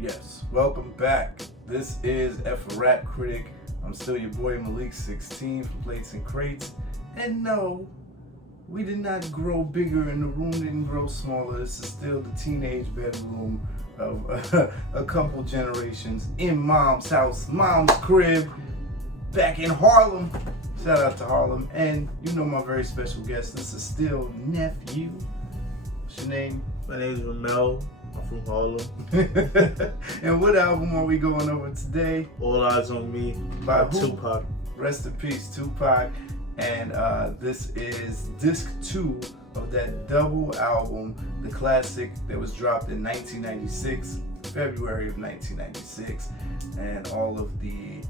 Yes, welcome back. This is F a Rap Critic. I'm still your boy Malik 16 from Plates and Crates. And no, we did not grow bigger and the room didn't grow smaller. This is still the teenage bedroom of a couple generations in mom's house, mom's crib, back in Harlem. Shout out to Harlem. And you know my very special guest. This is still Nephew. What's your name? My name is Ramel. I'm from Harlem. And what album are we going over today? All Eyez on Me by Tupac. Rest in peace, Tupac. And this is disc 2 of that double album, the classic that was dropped in 1996, February of 1996, and all of the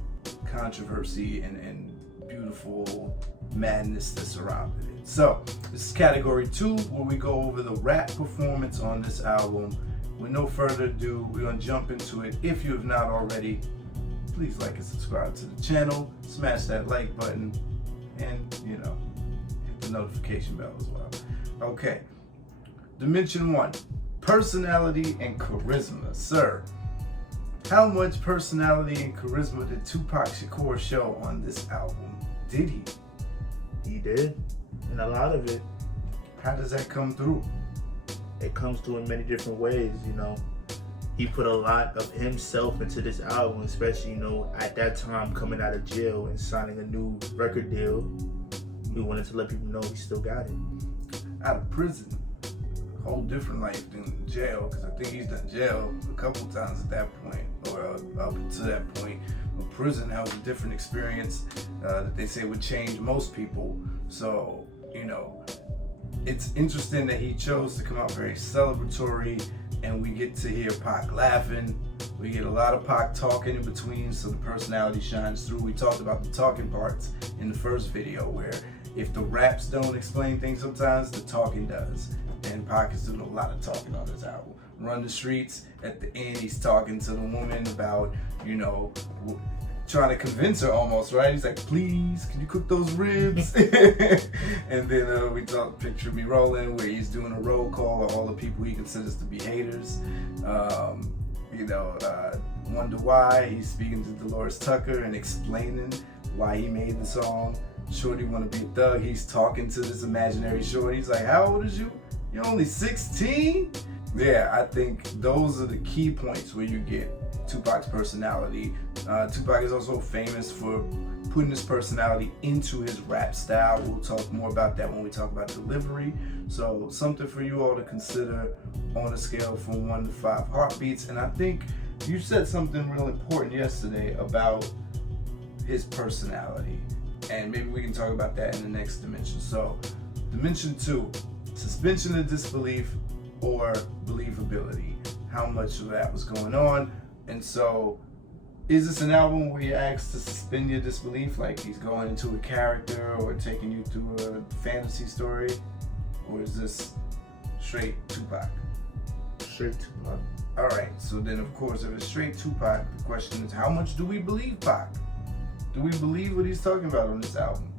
controversy and beautiful madness that surrounded it. So this is category 2, where we go over the rap performance on this album. With no further ado, we're gonna jump into it. If you have not already, please like and subscribe to the channel, smash that like button, and hit the notification bell as well. Okay, Dimension 1, personality and charisma. Sir, how much personality and charisma did Tupac Shakur show on this album? Did he? He did, and a lot of it. How does that come through? It comes through in many different ways, He put a lot of himself into this album, especially, at that time coming out of jail and signing a new record deal. We wanted to let people know he still got it. Out of prison, a whole different life than jail, because I think he's done jail a couple times at that point, or up to that point. But prison, that was a different experience that they say would change most people. So, it's interesting that he chose to come out very celebratory, and we get to hear Pac laughing. We get a lot of Pac talking in between, so the personality shines through. We talked about the talking parts in the first video, where if the raps don't explain things sometimes, the talking does. And Pac is doing a lot of talking on this album. Run the Streets, at the end, he's talking to the woman about, trying to convince her almost, right? He's like, please, can you cook those ribs? And then we talk Picture Me Rolling, where he's doing a roll call of all the people he considers to be haters. Wonder Why, he's speaking to Dolores Tucker and explaining why he made the song. Shorty Wanna Be a Thug, he's talking to this imaginary shorty. He's like, how old is you? You're only 16? Yeah, I think those are the key points where you get Tupac's personality. Tupac is also famous for putting his personality into his rap style. We'll talk more about that when we talk about delivery. So something for you all to consider on a scale from 1 to 5 heartbeats. And I think you said something real important yesterday about his personality. And maybe we can talk about that in the next dimension. So Dimension 2, suspension of disbelief or believability. How much of that was going on? And so, is this an album where you're asked to suspend your disbelief, like he's going into a character or taking you through a fantasy story? Or is this straight Tupac? Straight Tupac. Alright, so then of course, if it's straight Tupac, the question is, how much do we believe Pac? Do we believe what he's talking about on this album?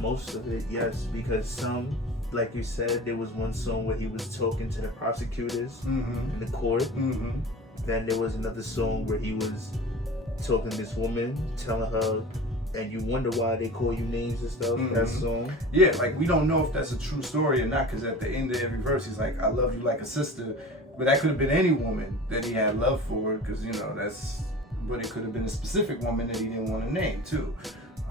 Most of it, yes, because some, like you said, there was one song where he was talking to the prosecutors in the court. Then there was another song where he was talking to this woman, telling her, and you wonder why they call you names and stuff. That song. Yeah, like we don't know if that's a true story or not, because at the end of every verse, he's like, I love you like a sister. But that could have been any woman that he had love for, because, but it could have been a specific woman that he didn't want to name, too.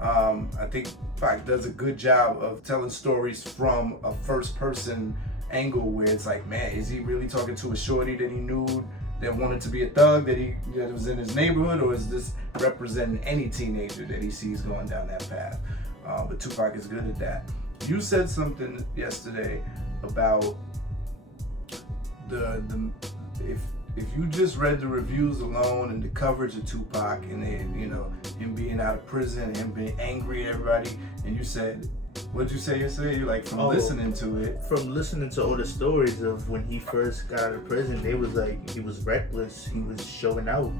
I think Pac does a good job of telling stories from a first-person angle, where it's like, man, is he really talking to a shorty that he knew that wanted to be a thug, that was in his neighborhood, or is this representing any teenager that he sees going down that path? But Tupac is good at that. You said something yesterday about if you just read the reviews alone and the coverage of Tupac and him being out of prison and him being angry at everybody, and you said What'd you say yesterday? You like from listening to it. From listening to all the stories of when he first got out of prison, they was like he was reckless, he was showing out.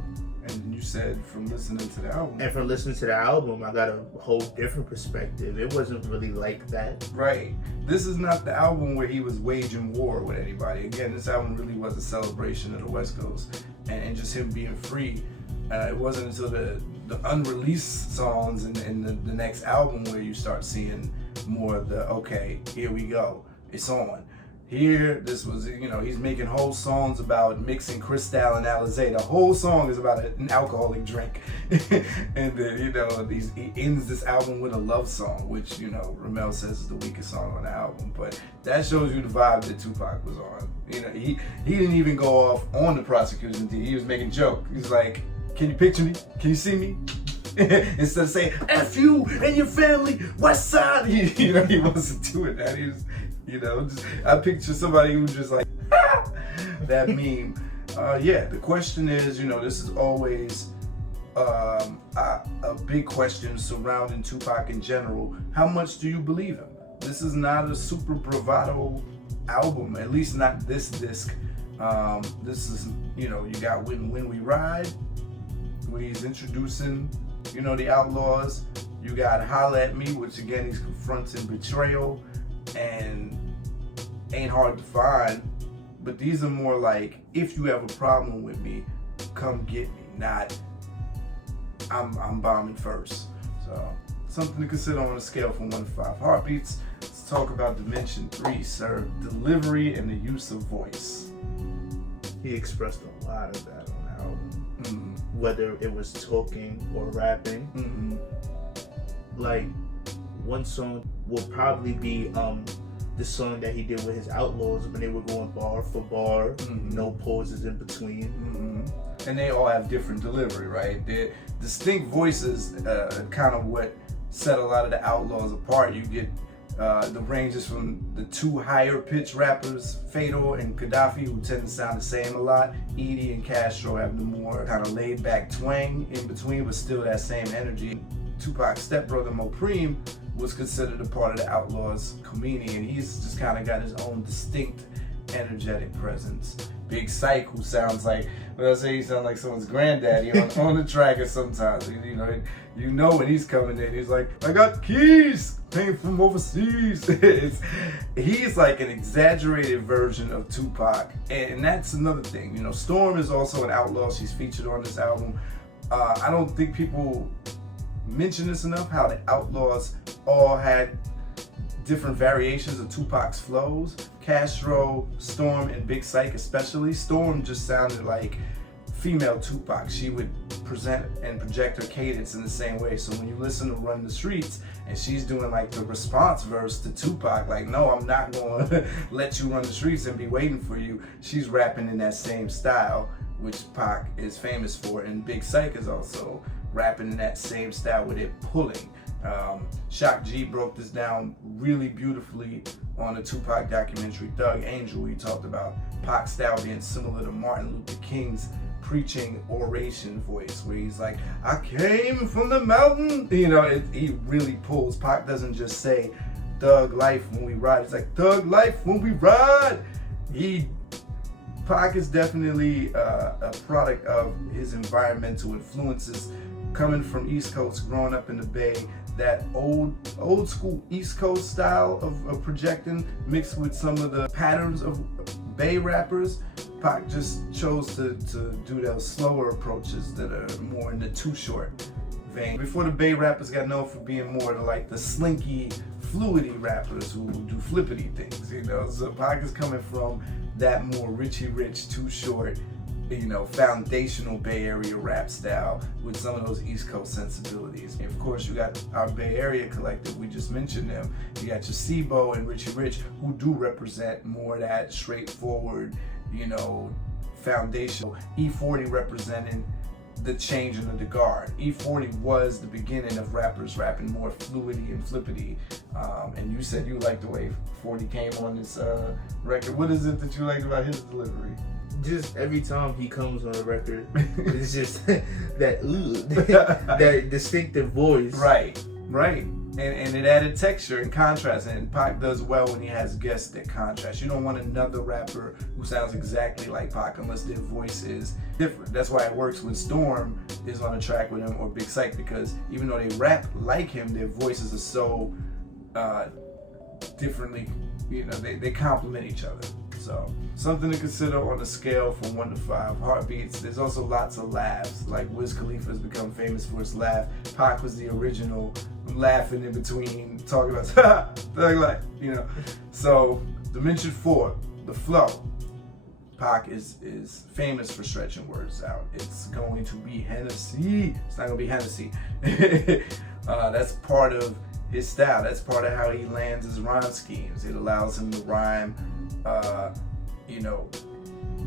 And you said from listening to the album. And from listening to the album, I got a whole different perspective. It wasn't really like that. Right. This is not the album where he was waging war with anybody. Again, this album really was a celebration of the West Coast and just him being free. It wasn't until the unreleased songs and the next album where you start seeing more of the, okay, here we go, it's on. Here, this was, he's making whole songs about mixing Cristal and Alizé. The whole song is about an alcoholic drink. And then, he ends this album with a love song, which, Ramel says is the weakest song on the album. But that shows you the vibe that Tupac was on. He didn't even go off on the prosecution team. He was making jokes. He was like, can you picture me? Can you see me? Instead of saying, F you and your family, West Side. He wasn't doing that. He was, I picture somebody who just like, that meme. The question is, this is always a big question surrounding Tupac in general. How much do you believe him? This is not a super bravado album, at least not this disc. This is, you got When We Ride, where he's introducing, the Outlaws. You got Holla at Me, which again, he's confronting betrayal and Ain't Hard to Find. But these are more like, if you have a problem with me, come get me, not I'm bombing first. So something to consider on a scale from 1 to 5 heartbeats. Let's talk about Dimension 3, sir. Delivery and the use of voice. He expressed a lot of that on the album. Whether it was talking or rapping. Like, one song will probably be the song that he did with his Outlaws when they were going bar for bar, no pauses in between. And they all have different delivery, right? Their distinct voices kind of what set a lot of the Outlaws apart. You get the ranges from the two higher pitch rappers, Fedor and Gaddafi, who tend to sound the same a lot. Edie and Castro have the more kind of laid back twang in between, but still that same energy. Tupac's stepbrother Mopreme was considered a part of the Outlaws community, and he's just kind of got his own distinct energetic presence. Big Psych, who sounds like, when I say he sounds like someone's granddaddy on the track, or sometimes, when he's coming in, he's like, I got keys, came from overseas. He's like an exaggerated version of Tupac, and that's another thing. Storm is also an outlaw. She's featured on this album. I don't think people mention this enough, how the Outlaws all had different variations of Tupac's flows. Castro, Storm, and Big Psych especially. Storm just sounded like female Tupac. She would present and project her cadence in the same way. So when you listen to Run the Streets and she's doing like the response verse to Tupac, like, no, I'm not going to let you run the streets and be waiting for you. She's rapping in that same style, which Pac is famous for. And Big Psych is also rapping in that same style with it pulling. Shock G broke this down really beautifully on the Tupac documentary Thug Angel. He talked about Pac's style being similar to Martin Luther King's preaching oration voice, where he's like, I came from the mountain. He really pulls. Pac doesn't just say thug life when we ride. It's like thug life when we ride. Pac is definitely a product of his environmental influences, coming from East Coast, growing up in the Bay. That old school East Coast style of projecting mixed with some of the patterns of Bay rappers. Pac just chose to do those slower approaches that are more in the Too Short vein. Before, the Bay rappers got known for being more like the slinky, fluidy rappers who do flippity things, So Pac is coming from that more Richie Rich, Too Short, foundational Bay Area rap style with some of those East Coast sensibilities. And of course, you got our Bay Area collective, we just mentioned them. You got your Sebo and Richie Rich, who do represent more that straightforward, foundational. E40 representing the changing of the guard. E40 was the beginning of rappers rapping more fluidity and flippity. And you said you liked the way 40 came on this record. What is it that you liked about his delivery? Just every time he comes on a record, it's just that distinctive voice. Right. Right. And it added texture and contrast, and Pac does well when he has guests that contrast. You don't want another rapper who sounds exactly like Pac unless their voice is different. That's why it works when Storm is on a track with him or Big Psych, because even though they rap like him, their voices are so differently, they complement each other. So something to consider on a scale from 1 to 5 heartbeats. There's also lots of laughs. Like Wiz Khalifa has become famous for his laugh. Pac was the original laughing in between talking about thug life, So Dimension 4, the flow. Pac is famous for stretching words out. It's going to be Hennessy. It's not going to be Hennessy. That's part of his style. That's part of how he lands his rhyme schemes. It allows him to rhyme,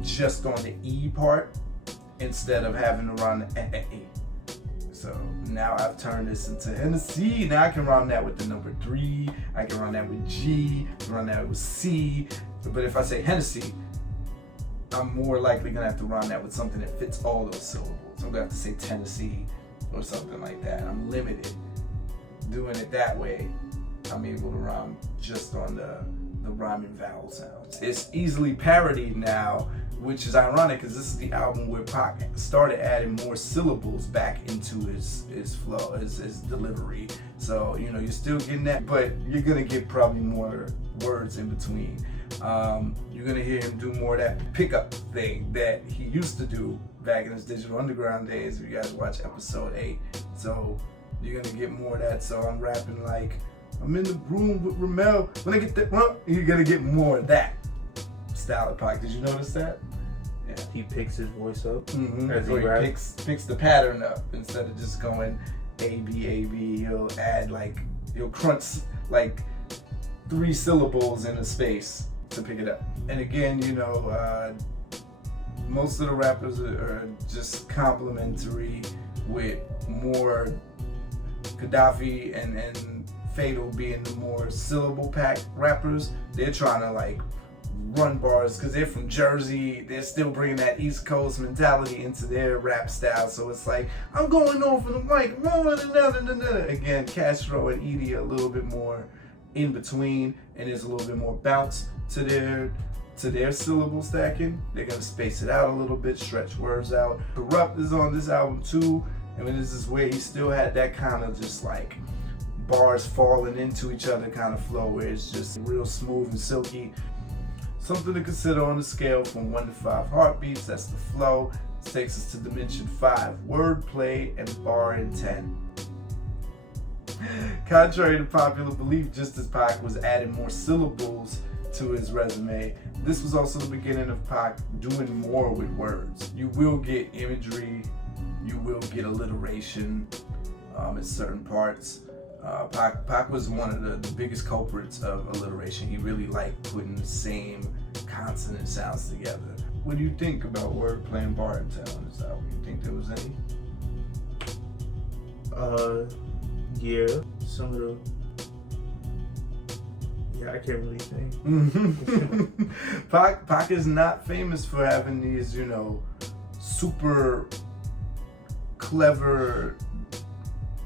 just on the E part instead of having to rhyme the E. So now I've turned this into Hennessy. Now I can rhyme that with the number 3. I can rhyme that with G. I can rhyme that with C. But if I say Hennessy, I'm more likely gonna have to rhyme that with something that fits all those syllables. I'm gonna have to say Tennessee or something like that. I'm limited. Doing it that way, I'm able to rhyme just on the rhyming vowel sounds. It's easily parodied now, which is ironic because this is the album where Pac started adding more syllables back into his flow, his delivery. So, you're still getting that, but you're gonna get probably more words in between. You're gonna hear him do more of that pickup thing that he used to do back in his Digital Underground days. If you guys watch episode 8. So you're gonna get more of that. So I'm rapping like, I'm in the room with Ramel. When I get that, you're gonna get more of that style of Pac. Did you notice that? Yeah. He picks his voice up as he picks the pattern up instead of just going A B A B. He'll crunch like 3 syllables in a space to pick it up. And again, most of the rappers are just complimentary, with more Gaddafi and Fatal being the more syllable packed rappers. They're trying to run bars because they're from Jersey. They're still bringing that East Coast mentality into their rap style. So it's like, I'm going over the mic. Again, Castro and Edie are a little bit more in between, and there's a little bit more bounce to their syllable stacking. They're gonna space it out a little bit, stretch words out. Corrupt is on this album too, and this is where he still had that kind of just bars falling into each other kind of flow, where it's just real smooth and silky. Something to consider on the scale from 1 to 5 heartbeats. That's the flow. This takes us to Dimension 5, wordplay and bar intent. Contrary to popular belief, just as Pac was adding more syllables to his resume, this was also the beginning of Pac doing more with words. You will get imagery, you will get alliteration in certain parts. Pac was one of the biggest culprits of alliteration. He really liked putting the same consonant sounds together. What do you think about wordplay and bar intent on this album? You think there was any? Yeah, some of the. Yeah, I can't really think. Pac is not famous for having these, super clever.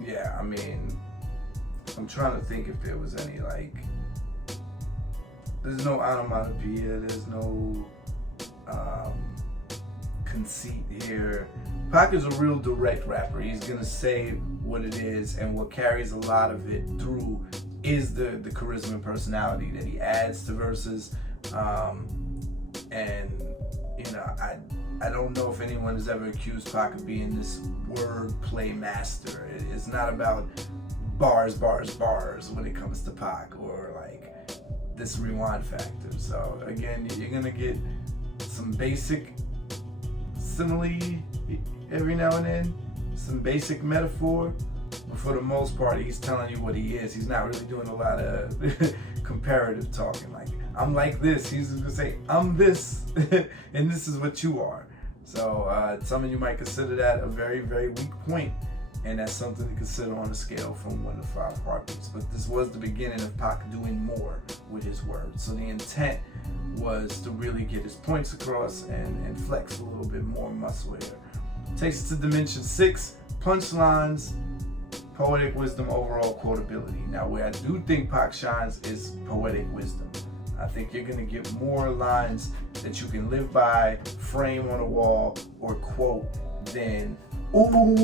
Yeah, I mean, I'm trying to think if there was any there's no onomatopoeia, there's no conceit here. Pac is a real direct rapper. He's gonna say what it is, and what carries a lot of it through is the charisma and personality that he adds to verses. I don't know if anyone has ever accused Pac of being this wordplay master. It's not about bars when it comes to Pac, or this rewind factor. So again, you're gonna get some basic simile every now and then, some basic metaphor, but for the most part, he's telling you what he is. He's not really doing a lot of comparative talking. I'm like this. He's just gonna say, I'm this, and this is what you are. So some of you might consider that a very, very weak point, and that's something to consider on a scale from 1 to 5 heartbeats. But this was the beginning of Pac doing more with his words. So the intent was to really get his points across and flex a little bit more muscle here. Takes us to Dimension 6, punchlines. poetic wisdom, overall quotability. Now, where I do think Pac shines is poetic wisdom. I think you're gonna get more lines that you can live by, frame on a wall, or quote than, ooh,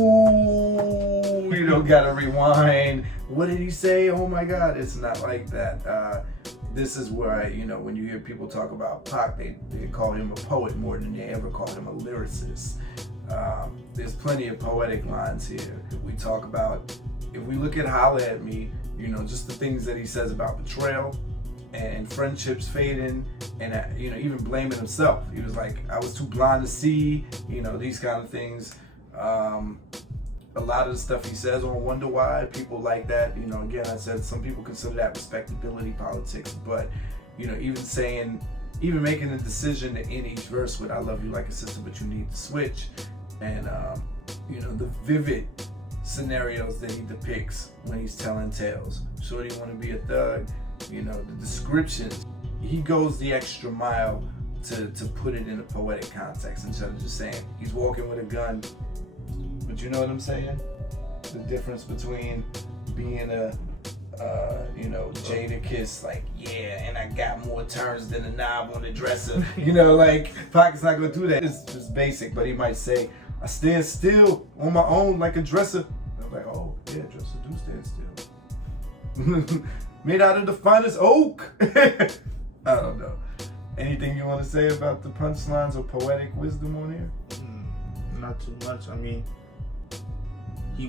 you know, gotta rewind. What did he say? Oh my God, it's not like that. This is where when you hear people talk about Pac, they call him a poet more than they ever call him a lyricist. There's plenty of poetic lines here. We talk about, if we look at Holla at Me, just the things that he says about betrayal and friendships fading, and even blaming himself. He was like, I was too blind to see, these kind of things. A lot of the stuff he says on Wonder Why, people like that. Again, I said some people consider that respectability politics, but even making a decision to end each verse with "I love you like a sister, but you need to switch," and the vivid scenarios that he depicts when he's telling tales. Shorty want to be a thug. The descriptions. He goes the extra mile to put it in a poetic context instead of just saying he's walking with a gun. But you know what I'm saying? The difference between being a Jada Kiss, like, yeah, and I got more turns than a knob on the dresser. Like, Pac's not gonna do that. It's just basic, but he might say, I stand still on my own like a dresser. I'm like, oh, yeah, dressers do stand still. Made out of the finest oak. I don't know. Anything you want to say about the punchlines or poetic wisdom on here? Not too much. I mean, he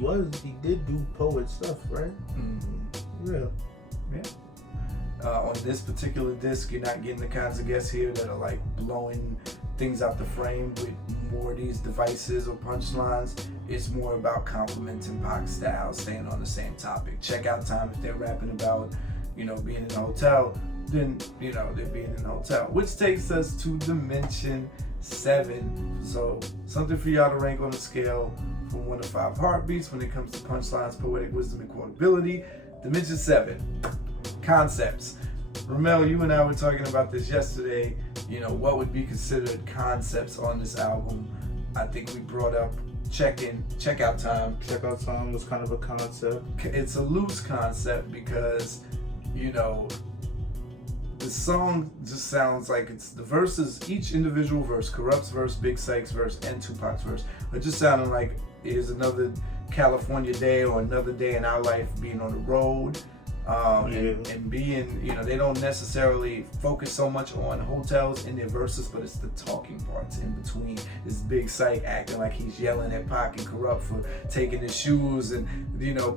did do poet stuff, right? Mm-hmm. Yeah. On this particular disc, you're not getting the kinds of guests here that are like blowing things out the frame with more of these devices or punchlines. It's more about complimenting Pac's style, staying on the same topic. Checkout time, if they're rapping about, being in a hotel, then, they're being in a hotel. Which takes us to Dimension 7. So, something for y'all to rank on a scale from 1 to 5 heartbeats when it comes to punchlines, poetic wisdom, and quotability. Dimension 7. Concepts. Ramel, you and I were talking about this yesterday. What would be considered concepts on this album? I think we brought up checkout time. Checkout time was kind of a concept. It's a loose concept because, the song just sounds like it's the verses, each individual verse, Corrupt's verse, Big Syke's verse, and Tupac's verse, are just sounding like here's another California day or another day in our life being on the road. And being, they don't necessarily focus so much on hotels in their verses, but it's the talking parts in between. This Big Syke acting like he's yelling at Pac and Corrupt for taking his shoes, and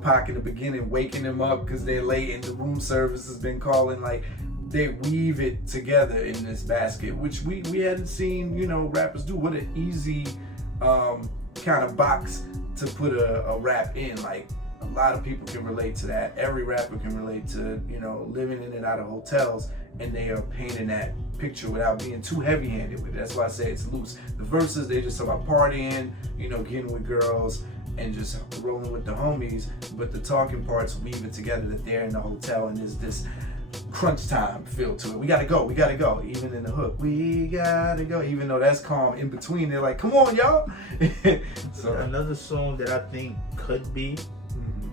Pac in the beginning waking him up because they're late and the room service has been calling. Like, they weave it together in this basket, which we hadn't seen rappers do. What an easy kind of box to put a rap in. Like, a lot of people can relate to that. Every rapper can relate to, living in and out of hotels, and they are painting that picture without being too heavy-handed with it. That's why I say it's loose. The verses, they just about partying, getting with girls, and just rolling with the homies. But the talking parts weave it together that they're in the hotel, and there's this crunch time feel to it. We gotta go. Even in the hook, we gotta go. Even though that's calm, in between, they're like, come on, y'all. So another song that I think could be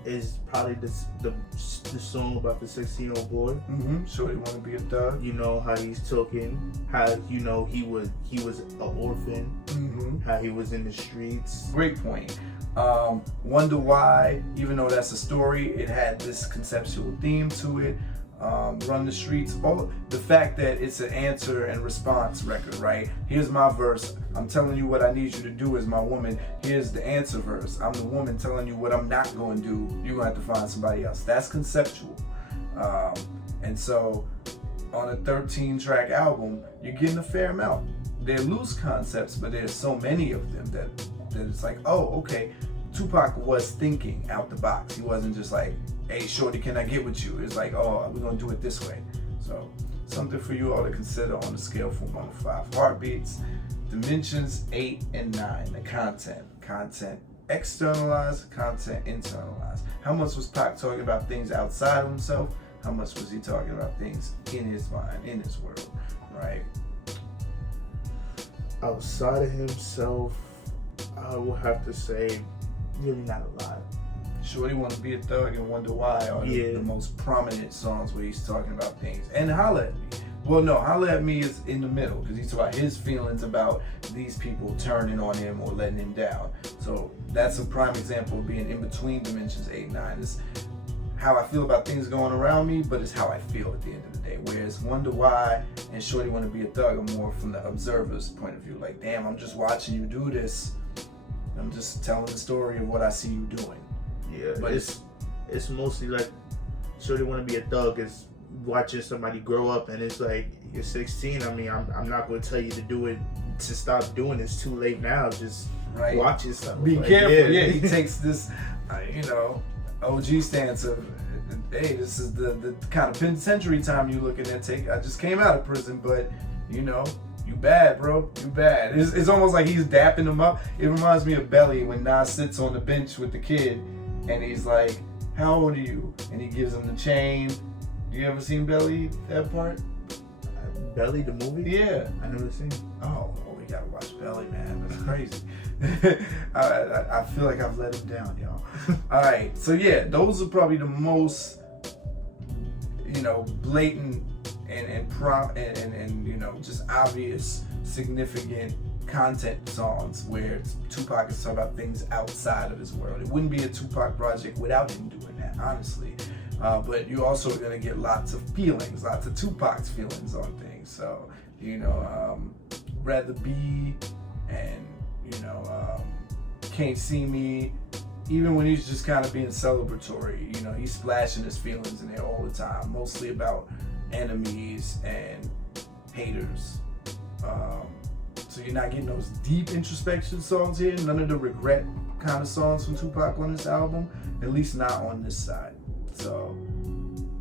is probably the song about the 16-year-old boy. Shorty want to be a thug. How he's talking, how he was an orphan, how he was in the streets. Great point. Wonder Why, even though that's a story, it had this conceptual theme to it. Run the Streets, all the fact that it's an answer and response record, right? Here's my verse, I'm telling you what I need you to do as my woman. Here's the answer verse, I'm the woman telling you what I'm not going to do. You're going to have to find somebody else. That's conceptual. And so on a 13-track album, you're getting a fair amount. They're loose concepts, but there's so many of them that it's like, oh, okay, Tupac was thinking out the box. He wasn't just like, hey, shorty, can I get with you? It's like, oh, we're going to do it this way. So something for you all to consider on the scale from 1 to 5 heartbeats. Dimensions 8 and 9, the content externalized, content internalized. How much was Pac talking about things outside of himself? How much was he talking about things in his mind, in his world, right? Outside of himself, I would have to say really not a lot. Shorty Wanna Be a Thug and Wonder Why are the most prominent songs where he's talking about things. And Holla at Me. Well, no, Holla at Me is in the middle because he's talking about his feelings about these people turning on him or letting him down. So that's a prime example of being in between dimensions 8 and 9. It's how I feel about things going around me, but it's how I feel at the end of the day. Whereas Wonder Why and Shorty Wanna Be a Thug are more from the observer's point of view. Like, damn, I'm just watching you do this. I'm just telling the story of what I see you doing. Yeah, but it's mostly like Shorty Wanna Be a Thug is watching somebody grow up, and it's like, you're 16. I mean, I'm not going to tell you to stop doing this too late now. Just watch yourself. Be careful. Yeah, he takes this, OG stance of, hey, this is the kind of penitentiary time you looking at. I just came out of prison, but you bad, bro. You bad. It's almost like he's dapping him up. It reminds me of Belly when Nas sits on the bench with the kid, and he's like, "How old are you?" And he gives him the chain. You ever seen Belly, that part? Belly, the movie? Yeah. I never seen it. Oh, well, we gotta watch Belly, man. That's crazy. I feel like I've let him down, y'all. All right, so yeah, those are probably the most, blatant and just obvious, significant content songs where Tupac is talking about things outside of his world. It wouldn't be a Tupac project without him doing that, honestly. But you're also going to get lots of feelings, lots of Tupac's feelings on things. So, Rather Be and, Can't See Me, even when he's just kind of being celebratory, he's splashing his feelings in there all the time, mostly about enemies and haters. So you're not getting those deep introspection songs here, none of the regret kind of songs from Tupac on this album, at least not on this side. So,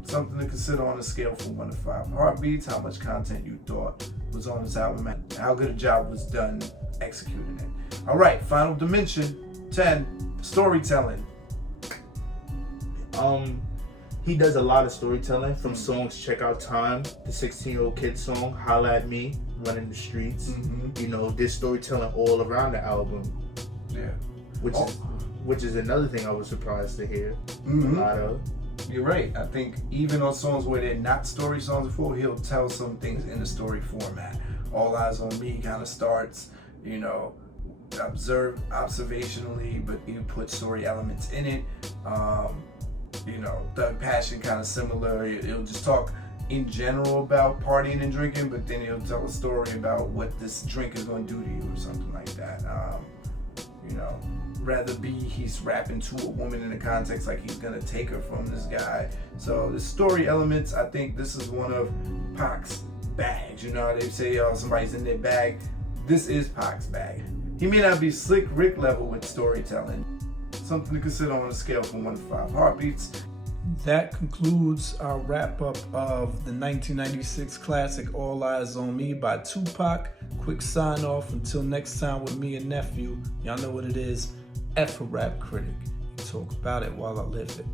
something to consider on a scale from 1 to 5 heartbeats, how much content you thought was on this album, and how good a job was done executing it. All right, final dimension, 10, storytelling. He does a lot of storytelling from songs. Check Out Time, the 16-year-old kid song, Holla at Me, Running the Streets. There's storytelling all around the album. Yeah. Which is another thing I was surprised to hear a lot of. You're right. I think even on songs where they're not story songs before, he'll tell some things in the story format. All Eyez on Me kind of starts, observationally, but you put story elements in it. Thug Passion kind of similar. It'll just talk in general about partying and drinking, but then he'll tell a story about what this drink is going to do to you or something like that. Rather Be, he's rapping to a woman in the context like he's gonna take her from this guy. So the story elements, I think this is one of Pac's bags. They say, somebody's in their bag. This is Pac's bag. He may not be Slick Rick level with storytelling. Something to consider on a scale from 1 to 5 heartbeats. That concludes our wrap up of the 1996 classic All Eyez on Me by Tupac. Quick sign off until next time with me and Nephew. Y'all know what it is. F a rap critic. Talk about it while I live it.